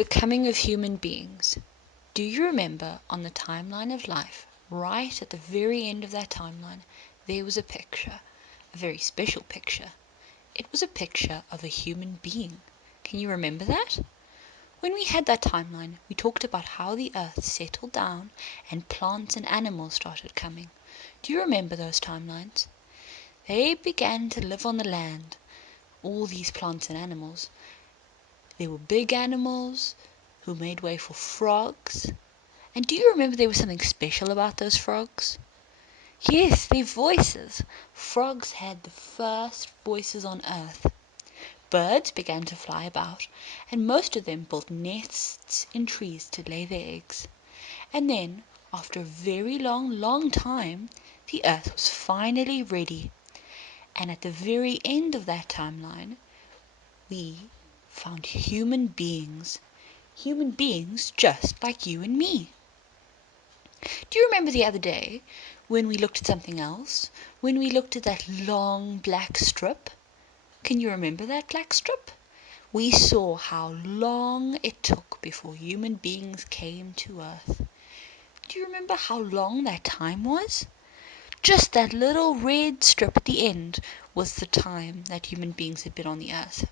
The coming of human beings. Do you remember on the timeline of life, right at the very end of that timeline, there was a picture, a very special picture. It was a picture of a human being. Can you remember that? When we had that timeline, we talked about how the earth settled down and plants and animals started coming. Do you remember those timelines? They began to live on the land, all these plants and animals. There were big animals who made way for frogs. And do you remember there was something special about those frogs? Yes, their voices. Frogs had the first voices on earth. Birds began to fly about, and most of them built nests in trees to lay their eggs. And then, after a very long time, the earth was finally ready. And at the very end of that timeline, we found human beings. Human beings just like you and me. Do you remember the other day when we looked at something else? When we looked at that long black strip? Can you remember that black strip? We saw how long it took before human beings came to Earth. Do you remember how long that time was? Just that little red strip at the end was the time that human beings had been on the Earth.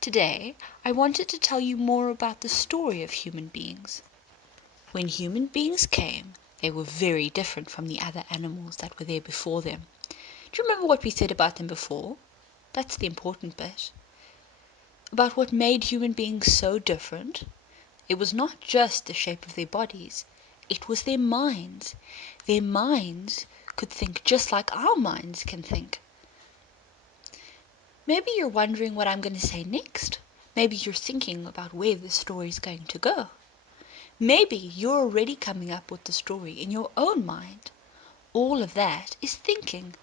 Today, I wanted to tell you more about the story of human beings. When human beings came, they were very different from the other animals that were there before them. Do you remember what we said about them before? That's the important bit. About what made human beings so different. It was not just the shape of their bodies, it was their minds. Their minds could think just like our minds can think. Maybe you're wondering what I'm going to say next. Maybe you're thinking about where the story's going to go. Maybe you're already coming up with the story in your own mind. All of that is thinking.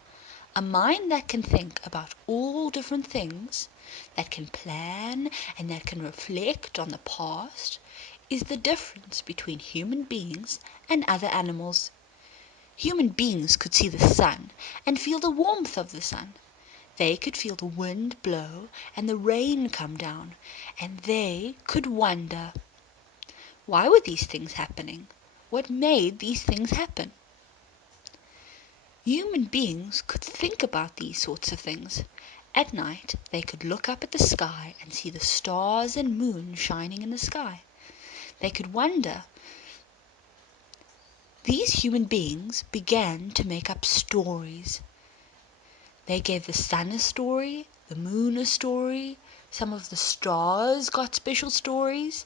A mind that can think about all different things, that can plan and that can reflect on the past, is the difference between human beings and other animals. Human beings could see the sun and feel the warmth of the sun. They could feel the wind blow and the rain come down, and they could wonder, why were these things happening? What made these things happen? Human beings could think about these sorts of things. At night, they could look up at the sky and see the stars and moon shining in the sky. They could wonder. These human beings began to make up stories. They gave the sun a story, the moon a story, some of the stars got special stories.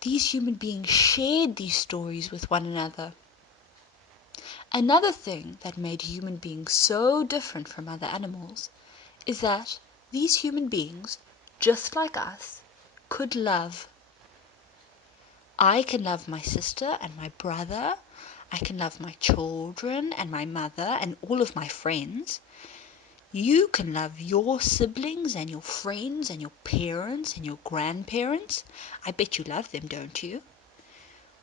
These human beings shared these stories with one another. Another thing that made human beings so different from other animals is that these human beings, just like us, could love. I can love my sister and my brother. I can love my children and my mother and all of my friends. You can love your siblings and your friends and your parents and your grandparents. I bet you love them, don't you?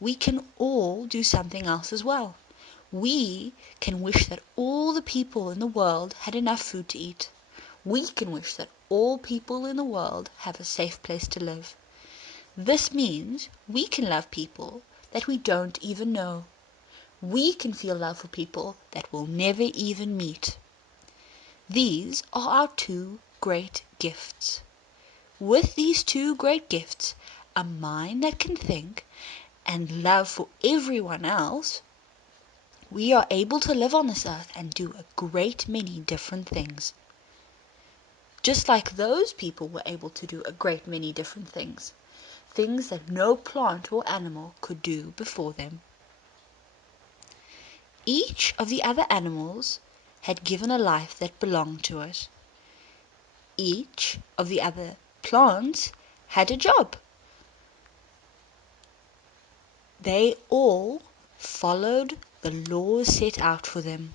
We can all do something else as well. We can wish that all the people in the world had enough food to eat. We can wish that all people in the world have a safe place to live. This means we can love people that we don't even know. We can feel love for people that we'll never even meet. These are our two great gifts. With these two great gifts, a mind that can think, and love for everyone else, we are able to live on this earth and do a great many different things. Just like those people were able to do a great many different things. Things that no plant or animal could do before them. Each of the other animals had given a life that belonged to it. Each of the other plants had a job. They all followed the laws set out for them.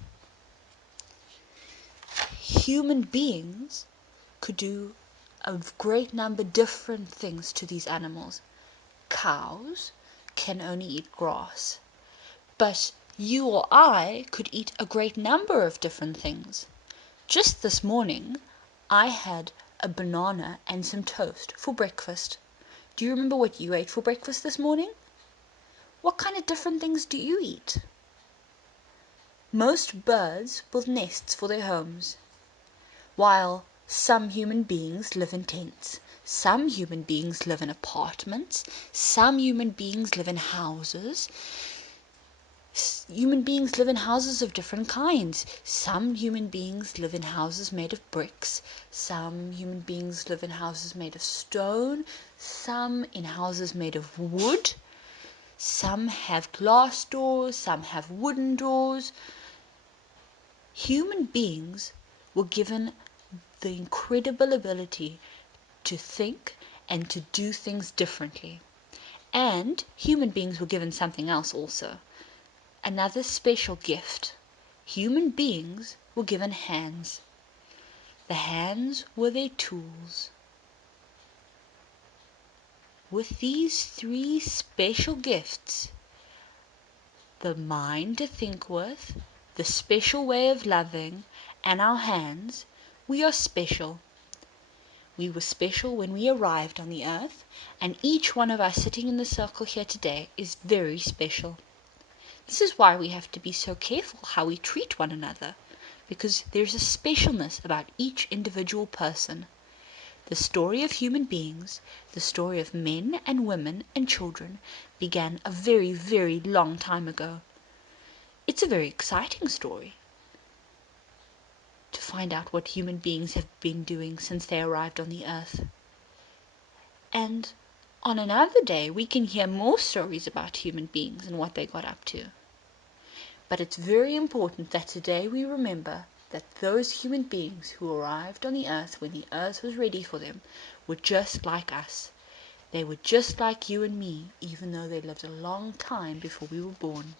Human beings could do a great number of different things to these animals. Cows can only eat grass, but you or I could eat a great number of different things. Just this morning, I had a banana and some toast for breakfast. Do you remember what you ate for breakfast this morning? What kind of different things do you eat? Most birds build nests for their homes, while some human beings live in tents. Some human beings live in apartments. Some human beings live in houses. Human beings live in houses of different kinds. Some human beings live in houses made of bricks. Some human beings live in houses made of stone. Some in houses made of wood. Some have glass doors. Some have wooden doors. Human beings were given the incredible ability to think and to do things differently. And human beings were given something else also. Another special gift. Human beings were given hands. The hands were their tools. With these three special gifts, the mind to think with, the special way of loving, and our hands, we are special. We were special when we arrived on the earth, and each one of us sitting in the circle here today is very special. This is why we have to be so careful how we treat one another, because there's a specialness about each individual person. The story of human beings, the story of men and women and children, began a very, very long time ago. It's a very exciting story to find out what human beings have been doing since they arrived on the earth. And on another day, we can hear more stories about human beings and what they got up to. But it's very important that today we remember that those human beings who arrived on the earth when the earth was ready for them were just like us. They were just like you and me, even though they lived a long time before we were born.